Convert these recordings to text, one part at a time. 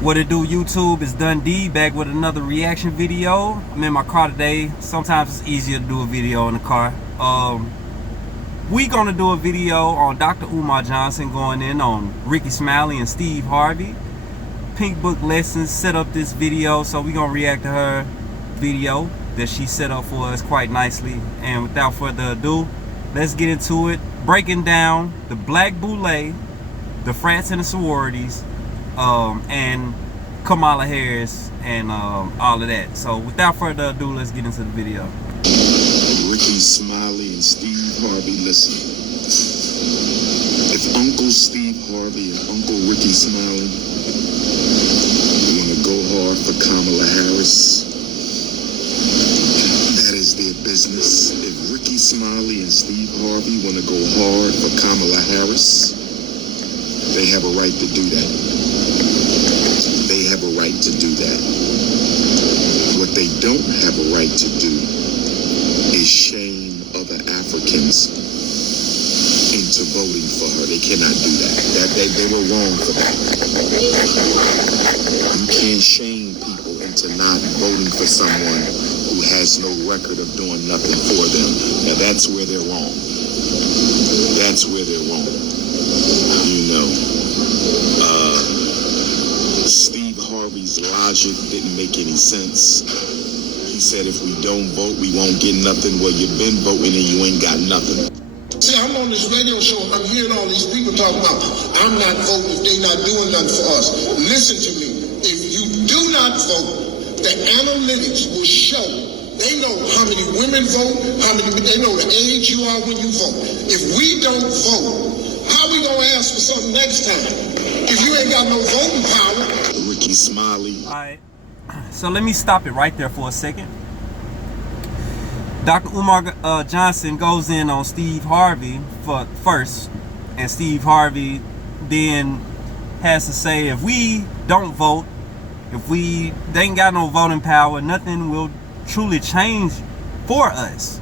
What it do, YouTube? It's Dundee back with another reaction video. I'm in my car today. Sometimes it's easier to do a video in the car. We gonna do a video on Dr. UmarJohnson going in on Ricky Smiley and Steve Harvey. Pink Book Lessons set up this video, so we gonna react to her video that she set up for us quite nicely. And without further ado, let's get into it. Breaking down the Black Boule, the frats and the sororities, and Kamala Harris and all of that. So without further ado, let's get into the video. Ricky Smiley and Steve Harvey, listen. If Uncle Steve Harvey and Uncle Ricky Smiley want to go hard for Kamala Harris, that is their business. If Ricky Smiley and Steve Harvey want to go hard for Kamala Harris, they have a right to do that. They have a right to do that. What they don't have a right to do is shame other Africans into voting for her. They cannot do that. They were wrong for that. You can't shame people into not voting for someone who has no record of doing nothing for them. Now that's where they're wrong. That's where they're wrong. You know, Steve Harvey's logic didn't make any sense. He said if we don't vote, we won't get nothing. Well, you've been voting and you ain't got nothing. See, I'm on this radio show, I'm hearing all these people talking about, I'm not voting if they're not doing nothing for us. Listen to me. If you do not vote, the analytics will show. They know how many women vote, they know the age you are when you vote. If we don't vote, how we gonna ask for something next time? If you ain't got no voting power. Ricky Smiley. All right. So let me stop it right there for a second. Dr. Umar Johnson goes in on Steve Harvey first, and Steve Harvey then has to say if we don't vote, if they ain't got no voting power, nothing will truly change for us.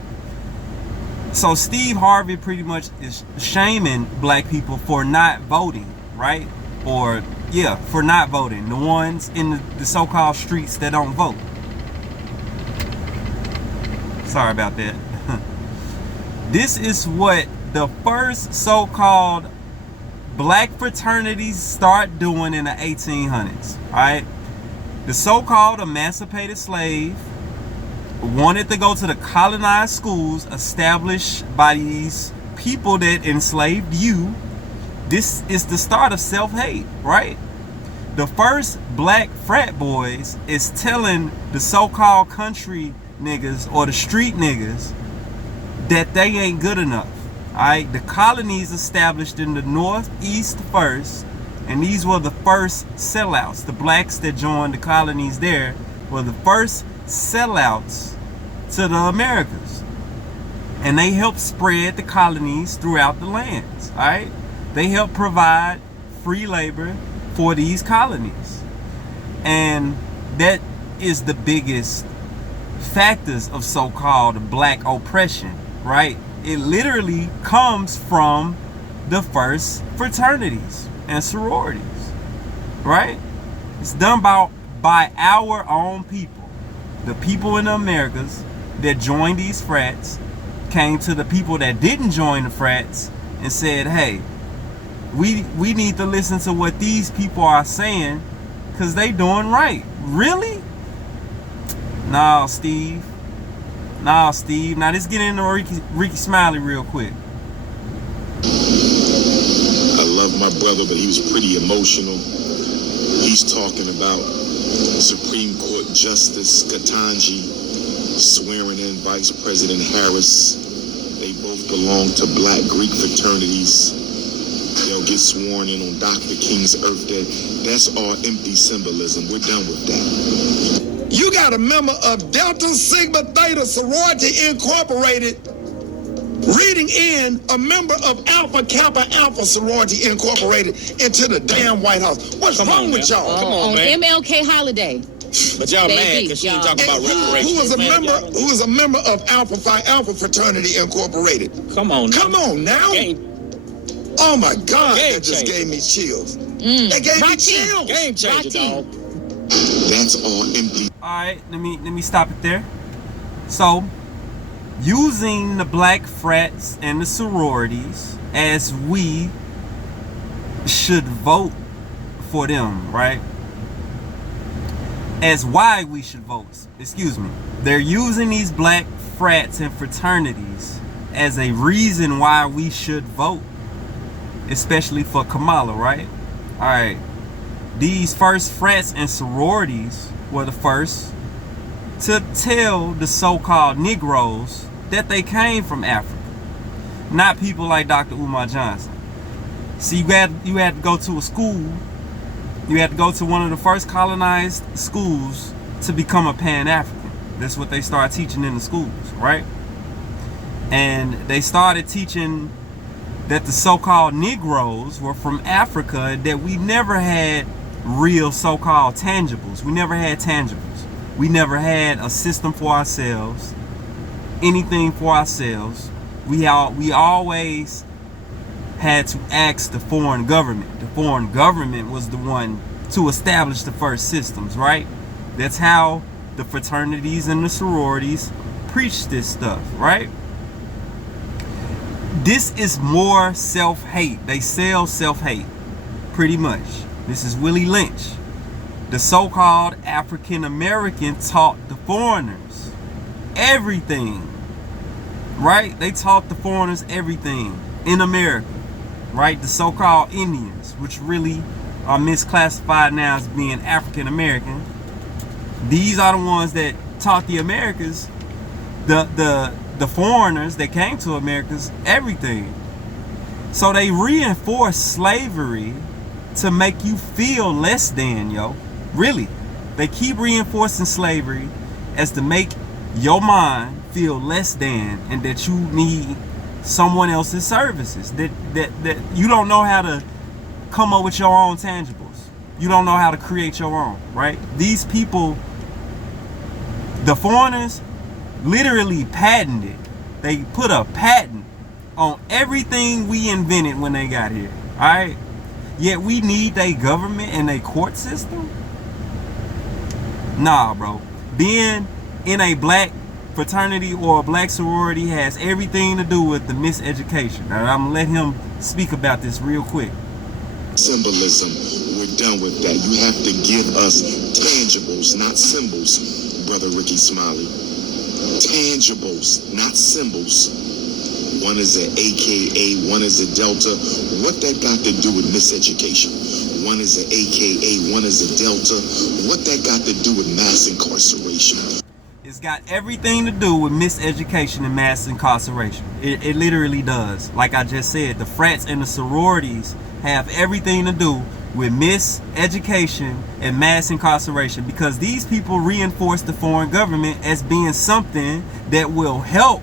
So Steve Harvey pretty much is shaming black people for not voting, right? Or yeah, for not voting, the ones in the so-called streets that don't vote. Sorry about that. This is what the first so-called black fraternities start doing in the 1800s, all right? The so-called emancipated slave wanted to go to the colonized schools established by these people that enslaved you. This is the start of self-hate, right? The first black frat boys is telling the so-called country niggas or the street niggas that they ain't good enough. Alright, the colonies established in the Northeast first, and these were the first sellouts. The blacks that joined the colonies there were the first sellouts to the Americas, and they helped spread the colonies throughout the lands. Alright, they helped provide free labor for these colonies, and that is the biggest factors of so-called black oppression, right? It literally comes from the first fraternities and sororities, right? It's done by our own people. The people in the Americas that joined these frats came to the people that didn't join the frats and said, hey, we need to listen to what these people are saying because they doing right. Really? Nah, Steve. Now let's get into Ricky Smiley real quick. I love my brother, but he was pretty emotional. He's talking about Supreme Court Justice Ketanji swearing in Vice President Harris. They both belong to black Greek fraternities. They'll get sworn in on Dr. King's Earth Day. That's all empty symbolism. We're done with that. You got a member of Delta Sigma Theta Sorority Incorporated reading in a member of Alpha Kappa Alpha Sorority Incorporated into the damn White House. What's wrong with y'all? Come on, man. MLK holiday. But y'all mad because she ain't talking about reparations. Who was a member of Alpha Phi Alpha Fraternity Incorporated? Come on now. Come on now. Oh my God, Game that just changer. gave me chills. That gave me chills. Game changer, dog. That's all empty. Alright, let me stop it there. So, using the black frats and the sororities as we should vote for them, right? As why we should vote, excuse me. They're using these black frats and fraternities as a reason why we should vote, especially for Kamala, right? Alright, these first frats and sororities were the first to tell the so-called Negroes that they came from Africa, not people like Dr. UmarJohnson. See, you had to go to a school, you had to go to one of the first colonized schools to become a Pan-African. That's what they started teaching in the schools, right? And they started teaching that the so-called Negroes were from Africa, that we never had real so-called tangibles. We never had tangibles. We never had a system for ourselves, anything for ourselves. We always had to ask the foreign government. The foreign government was the one to establish the first systems, right? That's how the fraternities and the sororities preach this stuff, right? This is more self-hate. They sell self-hate, pretty much. This is Willie Lynch. The so-called African American taught the foreigners everything, right? They taught the foreigners everything in America, right? The so-called Indians, which really are misclassified now as being African American. These are the ones that taught the Americans, the foreigners that came to Americas, everything. So they reinforce slavery to make you feel less than, yo. Really. They keep reinforcing slavery as to make your mind feel less than, and that you need someone else's services. That you don't know how to come up with your own tangibles. You don't know how to create your own, right? These people, the foreigners, literally patented. They put a patent on everything we invented when they got here. Alright? Yet we need a government and a court system? Nah, bro. Being in a black fraternity or a black sorority has everything to do with the miseducation. Now, I'm gonna let him speak about this real quick. Symbolism, we're done with that. You have to give us tangibles, not symbols, Brother Ricky Smiley. Tangibles, not symbols. One is an A.K.A., one is a Delta. What that got to do with miseducation? One is an A.K.A., one is a Delta. What that got to do with mass incarceration? It's got everything to do with miseducation and mass incarceration. It literally does. Like I just said, the frats and the sororities have everything to do with miseducation and mass incarceration, because these people reinforce the foreign government as being something that will help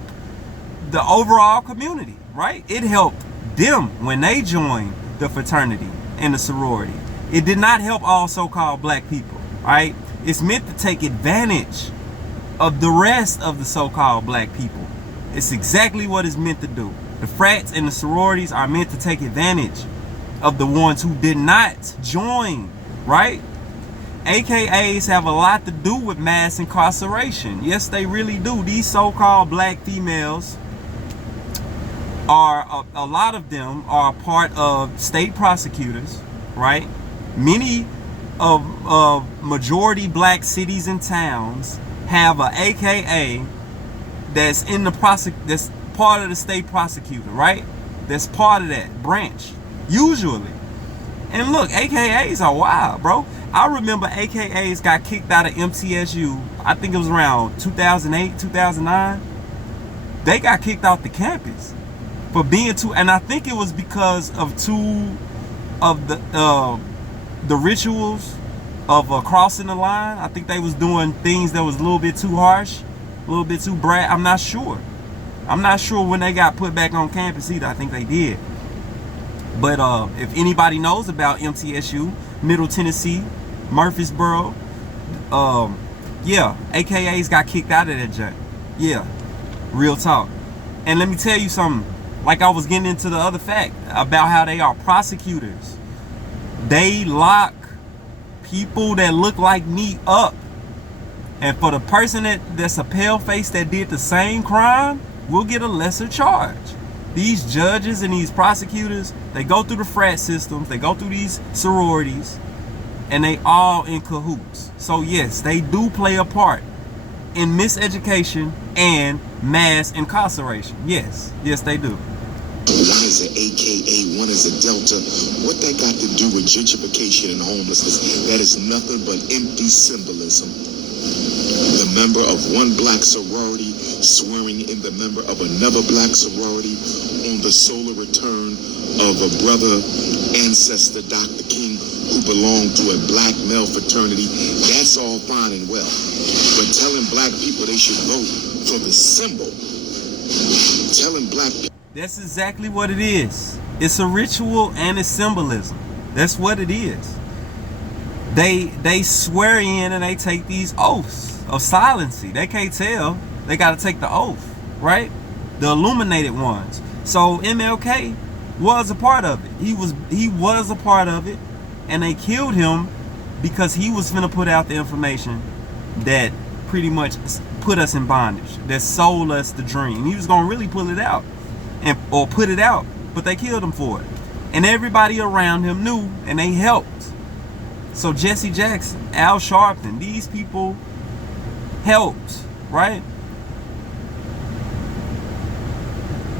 the overall community, right? It helped them when they joined the fraternity and the sorority. It did not help all so-called black people, right? It's meant to take advantage of the rest of the so-called black people. It's exactly what it's meant to do. The frats and the sororities are meant to take advantage of the ones who did not join, right? AKAs have a lot to do with mass incarceration. Yes, they really do. These so-called black females are, a lot of them are part of state prosecutors, right? Many of majority black cities and towns have a AKA that's in the that's part of the state prosecutor, right? That's part of that branch, usually. And look, AKAs are wild, bro. I remember AKAs got kicked out of MTSU. I think it was around 2008, 2009. They got kicked off the campus for being too, and I think it was because of two of the rituals of crossing the line. I think they was doing things that was a little bit too harsh, a little bit too brat. I'm not sure. I'm not sure when they got put back on campus either. I think they did. But if anybody knows about MTSU, Middle Tennessee, Murfreesboro, yeah, AKAs got kicked out of that joint. Yeah, real talk. And let me tell you something. Like I was getting into the other fact about how they are prosecutors. They lock people that look like me up. And for the person that's a pale face that did the same crime, will get a lesser charge. These judges and these prosecutors, they go through the frat systems, they go through these sororities, and they all in cahoots. So yes, they do play a part in miseducation and mass incarceration. Yes, they do. One is an A.K.A, one is a Delta. What that got to do with gentrification and homelessness? That is nothing but empty symbolism. The member of one black sorority swearing in the member of another black sorority on the solar return of a brother ancestor, Dr. King, who belonged to a black male fraternity. That's all fine and well. But telling black people they should vote for the symbol, telling black people. That's exactly what it is. It's a ritual and it's symbolism. That's what it is. They swear in and they take these oaths of silency. They can't tell. They got to take the oath, right? The illuminated ones. So MLK was a part of it. He was a part of it, and they killed him because he was finna put out the information that pretty much put us in bondage, that sold us the dream. He was gonna really pull it out, or put it out, but they killed him for it. And everybody around him knew, and they helped. So Jesse Jackson, Al Sharpton, these people helped, right?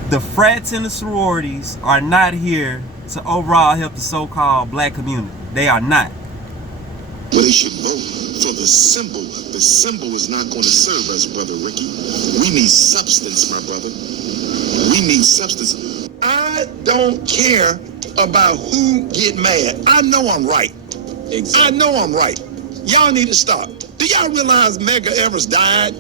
The frats and the sororities are not here to overall help the so-called black community. They are not. Well, they should vote for the symbol. The symbol is not going to serve us, Brother Ricky. We need substance, my brother. We need substance. I don't care about who get mad. I know I'm right. Exactly. I know I'm right. Y'all need to stop. Do y'all realize Medgar Evers died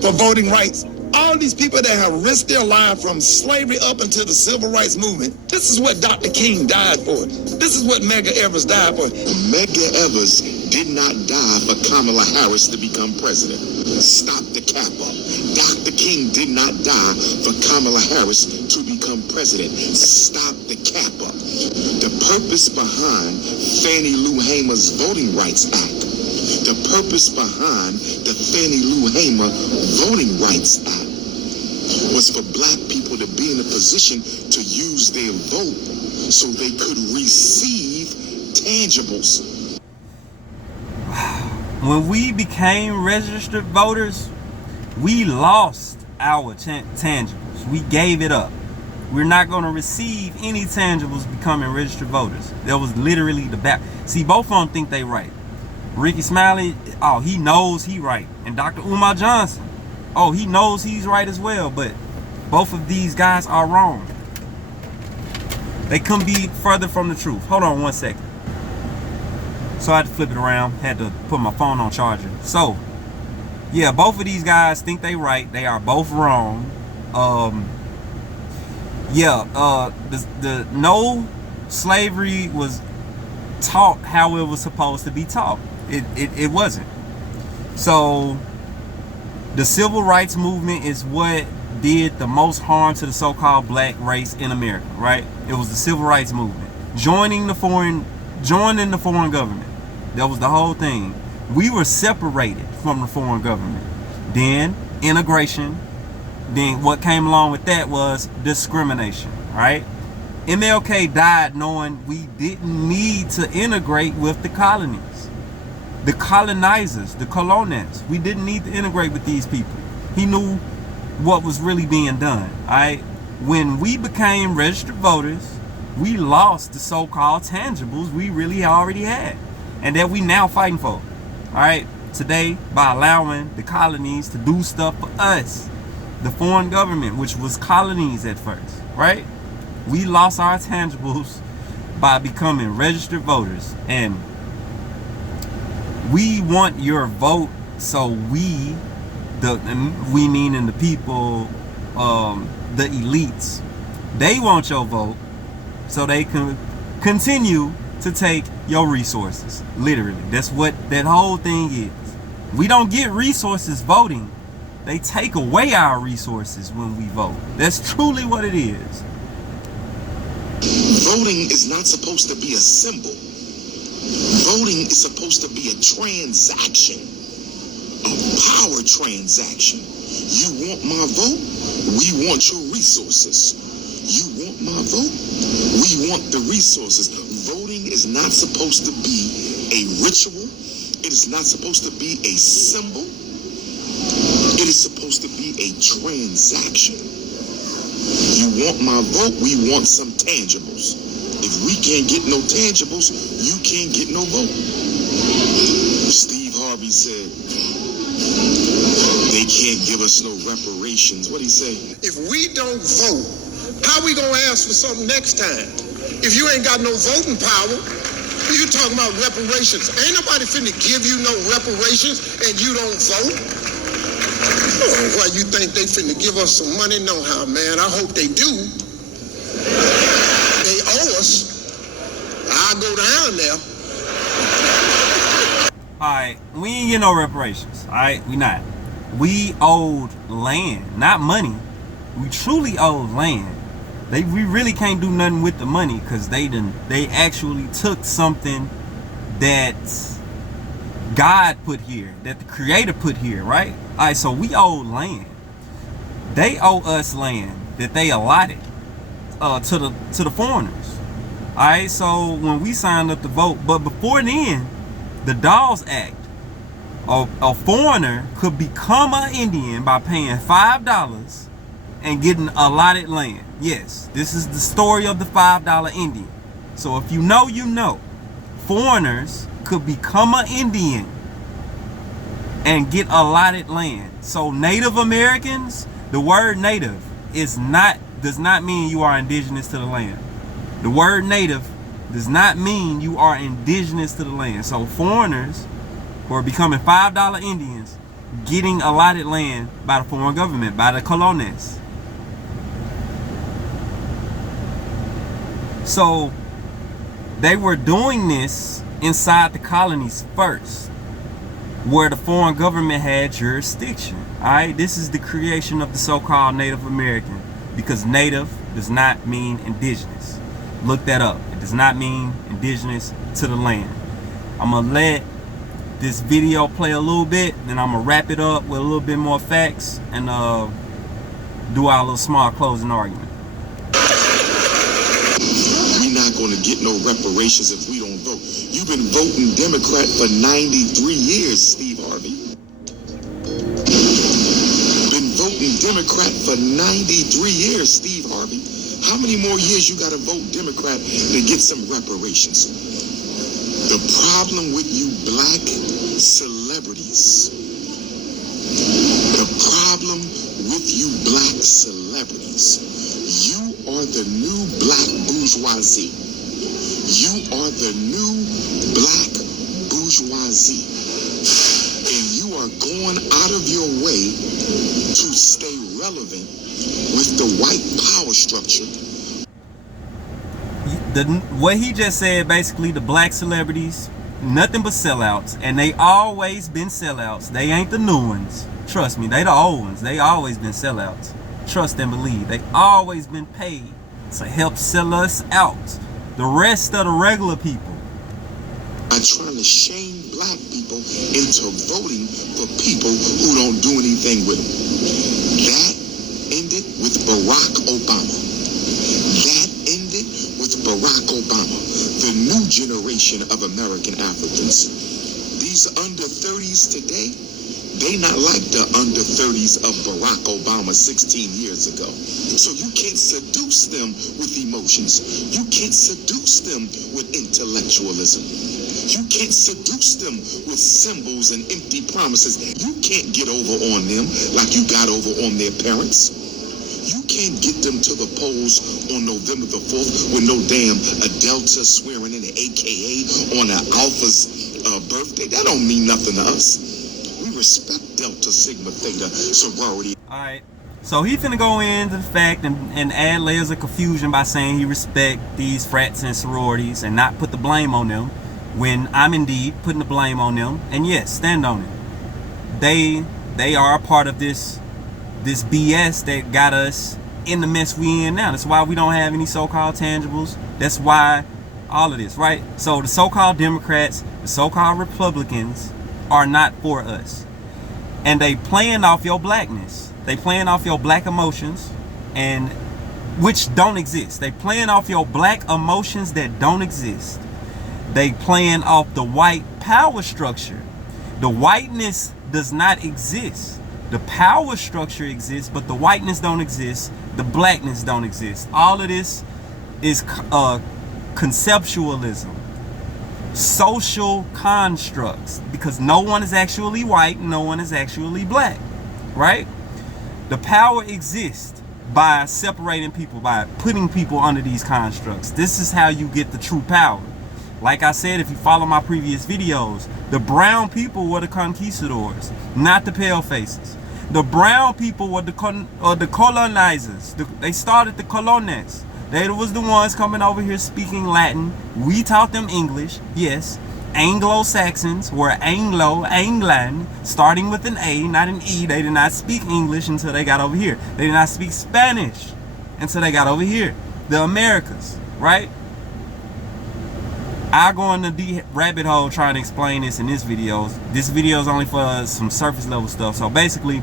for voting rights? All these people that have risked their life from slavery up until the civil rights movement, this is what Dr. King died for. This is what Medgar Evers died for. Medgar Evers did not die for Kamala Harris to become president. Stop the cap up. Dr. King did not die for Kamala Harris to become president. Stop the cap up. The purpose behind Fannie Lou Hamer's Voting Rights Act, the purpose behind the Fannie Lou Hamer Voting Rights Act was for black people to be in a position to use their vote so they could receive tangibles. When we became registered voters, we lost our tangibles. We gave it up. We're not going to receive any tangibles becoming registered voters. That was literally the back. See, both of them think they right. Ricky Smiley, oh, he knows he right. And Dr. UmarJohnson, oh, he knows he's right as well. But both of these guys are wrong. They couldn't be further from the truth. Hold on one second. So I had to flip it around. Had to put my phone on charger. So, yeah, both of these guys think they right. They are both wrong. The no slavery was taught how it was supposed to be taught. It wasn't. So the civil rights movement is what did the most harm to the so-called black race in America, right? It was the civil rights movement. Joining the foreign government. That was the whole thing. We were separated from the foreign government. Then integration. Then what came along with that was discrimination, right? MLK died knowing we didn't need to integrate with the colonies, the colonizers, the colonists. We didn't need to integrate with these people. He knew what was really being done, all right? When we became registered voters, we lost the so-called tangibles we really already had and that we now fighting for, all right? Today, by allowing the colonies to do stuff for us, the foreign government, which was colonies at first, right? We lost our tangibles by becoming registered voters. And we want your vote so we meaning the people, the elites, they want your vote so they can continue to take your resources. Literally, that's what that whole thing is. We don't get resources voting. They take away our resources when we vote. That's truly what it is. Voting is not supposed to be a symbol. Voting is supposed to be a transaction, a power transaction. You want my vote? We want your resources. You want my vote? We want the resources. Voting is not supposed to be a ritual. It is not supposed to be a symbol. It is supposed to be a transaction. You want my vote? We want some tangibles. If we can't get no tangibles, you can't get no vote. Steve Harvey said, they can't give us no reparations. What'd he say? If we don't vote, how we gonna ask for something next time? If you ain't got no voting power, you talking about reparations. Ain't nobody finna give you no reparations and you don't vote? Oh, why you think they finna give us some money? No how, man. I hope they do. They owe us. I'll go down there. Alright, we ain't get no reparations. Alright, we not. We owed land, not money. We truly owed land. We really can't do nothing with the money because they actually took something that God put here, that the Creator put here, right? Alright, so we owe land. They owe us land that they allotted to the foreigners. Alright, so when we signed up to vote, but before then, the Dawes Act, a foreigner could become an Indian by paying $5 and getting allotted land. Yes, this is the story of the $5 Indian. So if you know, you know. Foreigners could become an Indian and get allotted land. So Native Americans, the word native does not mean you are indigenous to the land. The word native does not mean you are indigenous to the land. So foreigners who are becoming $5 Indians getting allotted land by the foreign government, by the colones. So they were doing this inside the colonies first, where the foreign government had jurisdiction. Alright, this is the creation of the so-called Native American, because native does not mean indigenous. Look that up. It does not mean indigenous to the land. I'm gonna let this video play a little bit, then I'm gonna wrap it up with a little bit more facts and do our little small closing argument. Going to get no reparations if we don't vote. You've been voting Democrat for 93 years, Steve Harvey. Been voting Democrat for 93 years, Steve Harvey. How many more years you got to vote Democrat to get some reparations? The problem with you black celebrities, the problem with you black celebrities, you are the new black bourgeoisie. You are the new black bourgeoisie. And you are going out of your way to stay relevant with the white power structure. What he just said, basically, the black celebrities, nothing but sellouts. And they always been sellouts. They ain't the new ones. Trust me, they the old ones. They always been sellouts. Trust and believe. They always been paid to help sell us out. The rest of the regular people are trying to shame black people into voting for people who don't do anything with them. That ended with Barack Obama. That ended with Barack Obama. The new generation of American Africans. These under 30s today, they not like the under 30s of Barack Obama 16 years ago. So you can't seduce them with emotions. You can't seduce them with intellectualism. You can't seduce them with symbols and empty promises. You can't get over on them like you got over on their parents. You can't get them to the polls on November the 4th with no damn a Delta swearing in an A.K.A. on an Alpha's birthday. That don't mean nothing to us. Respect Delta Sigma Theta sorority. Alright, so he finna go into the fact and add layers of confusion by saying he respect these frats and sororities and not put the blame on them, when I'm indeed putting the blame on them. And yes, stand on it. They they are a part of this BS that got us in the mess we in now. That's why we don't have any so-called tangibles. That's why all of this, right? So the so-called Democrats, the so-called Republicans are not for us. And they playing off your blackness. They playing off your black emotions, and which don't exist. They playing off your black emotions that don't exist. They playing off the white power structure. The whiteness does not exist. The power structure exists, but the whiteness don't exist. The blackness don't exist. All of this is conceptualism, social constructs, because no one is actually white, no one is actually black, right? The power exists by separating people, by putting people under these constructs. This is how you get the true power. Like I said, if you follow my previous videos, the brown people were the conquistadors, not the pale faces. The brown people were the colonizers. They started the colonies. They was the ones coming over here speaking Latin. We taught them English. Yes, Anglo-Saxons were England, starting with an A, not an E. They did not speak English until they got over here. They did not speak Spanish until they got over here. The Americas, right? I go in the deep rabbit hole trying to explain this in this video. This video is only for some surface level stuff. So basically,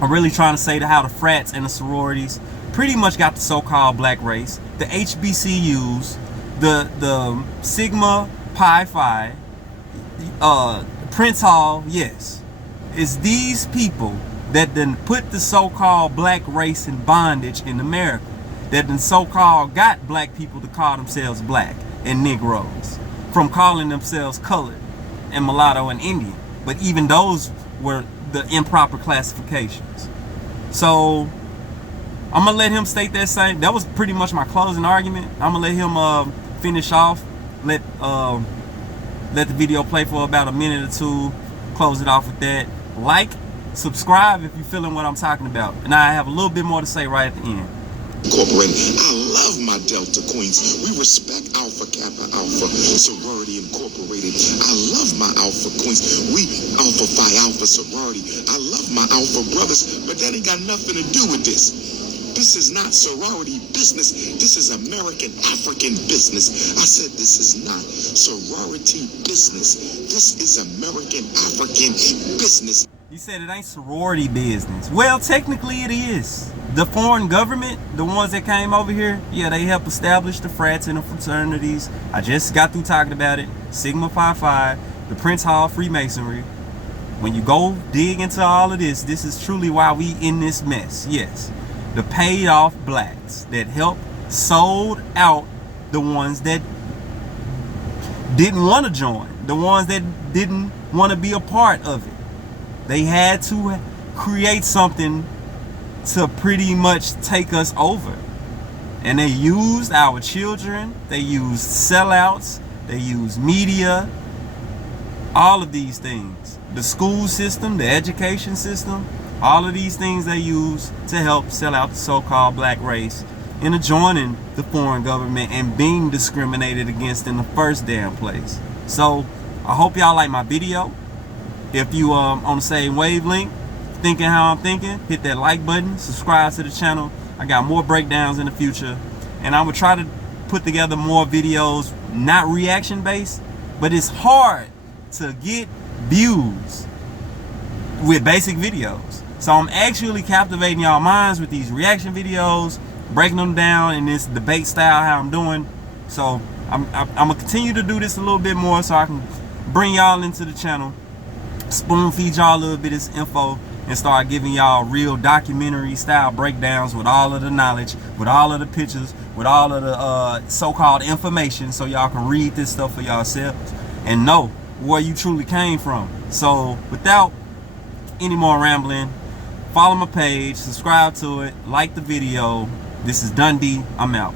I'm really trying to say how the frats and the sororities pretty much got the so-called black race. The HBCUs, the Sigma Pi Phi, Prince Hall, yes. It's these people that then put the so-called black race in bondage in America. That then so-called got black people to call themselves black and Negroes, from calling themselves colored and mulatto and Indian. But even those were the improper classifications. So I'm gonna let him state that same. That was pretty much my closing argument. I'm gonna let him finish off. Let the video play for about a minute or two. Close it off with that. Like, subscribe if you're feeling what I'm talking about. And I have a little bit more to say right at the end. Incorporated. I love my Delta Queens. We respect Alpha Kappa Alpha Sorority Incorporated. I love my Alpha Queens. We Alpha Phi Alpha Sorority. I love my Alpha brothers, but that ain't got nothing to do with this. This is not sorority business. This is American African business. I said this is not sorority business. This is American African business. He said it ain't sorority business. Well, technically it is. The foreign government, the ones that came over here, yeah, they helped establish the frats and the fraternities. I just got through talking about it. Sigma Phi Phi, the Prince Hall Freemasonry. When you go dig into all of this, this is truly why we in this mess. Yes, the paid off blacks that helped sold out the ones that didn't want to join, the ones that didn't want to be a part of it. They had to create something to pretty much take us over. And they used our children, they used sellouts, they used media, all of these things. The school system, the education system, all of these things they use to help sell out the so-called black race into joining the foreign government and being discriminated against in the first damn place. So I hope y'all like my video. If you on the same wavelength, thinking how I'm thinking, hit that like button, subscribe to the channel. I got more breakdowns in the future, and I would try to put together more videos, not reaction based, but it's hard to get views with basic videos. So I'm actually captivating y'all minds with these reaction videos, breaking them down in this debate style how I'm doing. So I'm gonna continue to do this a little bit more so I can bring y'all into the channel, spoon feed y'all a little bit of this info, and start giving y'all real documentary style breakdowns with all of the knowledge, with all of the pictures, with all of the so-called information, so y'all can read this stuff for yourselves and know where you truly came from. So without any more rambling, follow my page, subscribe to it, like the video. This is Dundee. I'm out.